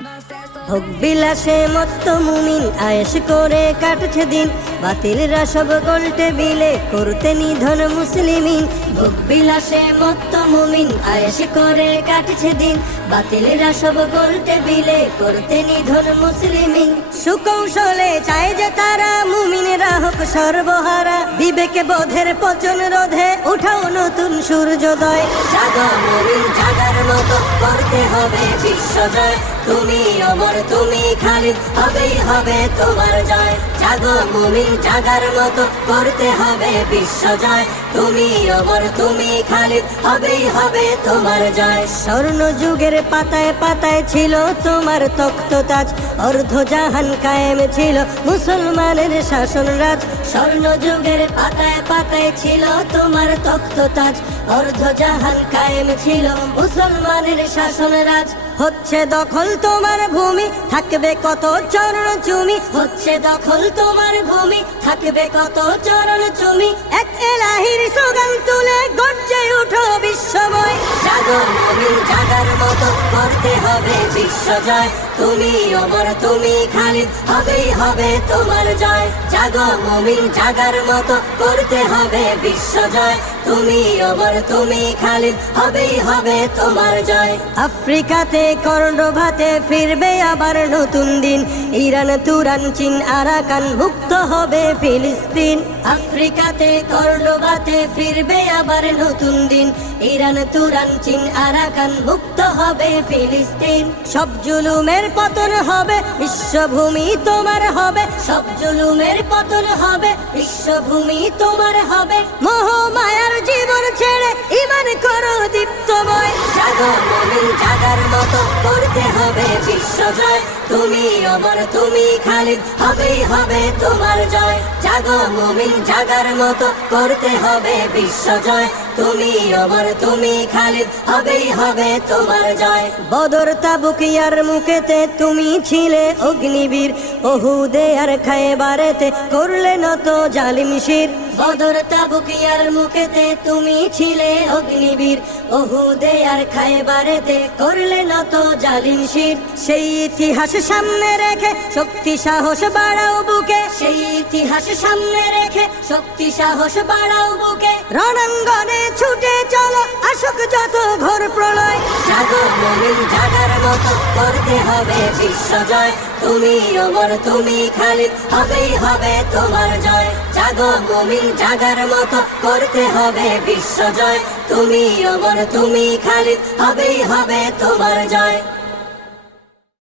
ভোগ বিলাসে মত্ত মুমিন আয়েশ করে কাটছে দিন, বাতিলরা সব গোল টেবিলে করতে নিধন মুসলিমিন। ভোগ বিলাসে মত্ত মুমিন আয়েশ করে কাটছে দিন, বাতিলরা সব গোল টেবিলে করতে নিধন মুসলিমিন। সুকৌশলে চায় যে তারা মুমিনেরা হোক সর্বহারা, বিবেকে বোধের পচন রোধে উঠাও নতুন সূর্যোদয়। জাগো মুমিন জাগার মতো করতে হবে বিশ্বজয়, তুমি অমর তুমি খালিদ হবেই হবে তোমার জয়। জাগো মুমিন জাগার মতো করতে হবে বিশ্বজয়, তুমি অমর তুমি খালিদ হবেই হবে তোমার জয়। স্বর্ণ যুগের পাতায় পাতায় ছিল তোমার তখ্ত তাজ, অর্ধ জাহান কায়েম ছিল মুসলমানের শাসন রাজ। স্বর্ণ যুগের পাতায় পাতায় ছিল তোমার তখ্ত তাজ, অর্ধ জাহান কায়েম ছিল মুসলমানের শাসন রাজ। হচ্ছে দখল তোমার ভূমি থাকবে কত চরণ চুমি, হচ্ছে দখল তোমার ভূমি থাকবে কত চরণ চুমি। এক এলাহির স্লোগান তুলে গর্জে উঠো বিশ্বময়। জাগো মুমিন জাগার মতো করতে হবে বিশ্বজয়, তুমি অমর তুমি খালিদ হবেই হবে তোমার জয়। জাগো মুমিন জাগার মতো করতে হবে বিশ্বজয়, তুমি অমর তুমি খালিদ হবেই হবে তোমার জয়। আফ্রিকাতে কর্ণভাতে ফিরবে আবার নতুন দিন, ইরান তুরান চীন আরাকান মুক্ত হবে ফিলিস্তিন। আফ্রিকাতে কর্ণভাতে ফিরবে আবার নতুন দিন, ইরান তুরান চীন আরাকান মুক্ত হবে ফিলিস্তিন। সব জুলুমের পতন হবে বিশ্বভূমি তোমার হবে, সব জুলুমের পতন হবে বিশ্বভূমি তোমার হবে। মোহ মায়ার জীবন ছেড়ে ঈমান করো দীপ্তময়। জাগো মুমিন জাগার মতো করতে হবে বিশ্বজয়, তুমি অমর তুমি খালিদ হবেই হবে তোমার জয়। জাগো মুমিন জাগার মতো করতে হবে বিশ্বজয়, তুমি অমর তুমি খালিদ হবেই হবে তোমার জয়। বদর তাবুক ইয়ারমুকেতে তুমি ছিলে অগ্নিবীর, উহুদে আর খায়বারেতে করলে নত জালিম শির। বদর তাবুক ইয়ারমুকেতে তুমি ছিলে অগ্নিবীর, উহুদে আর খায়বারেতে করলে নত জালিম শির। সেই ইতিহাস সামনে রেখে শক্তি সাহস বাড়াও বুকে, সেই ইতিহাস সামনে রেখে শক্তি সাহস বাড়াও বুকে। রণাঙ্গনে ছুটে চলো আসুক যত ঘোর প্রলয়। জাগো মুমিন জাগার মতো করতে হবে বিশ্বজয়, তুমি অমর তুমি খালিদ হবেই হবে তোমার জয়। জাগো মুমিন জাগার মতো করতে হবে বিশ্বজয়, তুমি অমর তুমি খালিদ হবেই হবে তোমার জয়।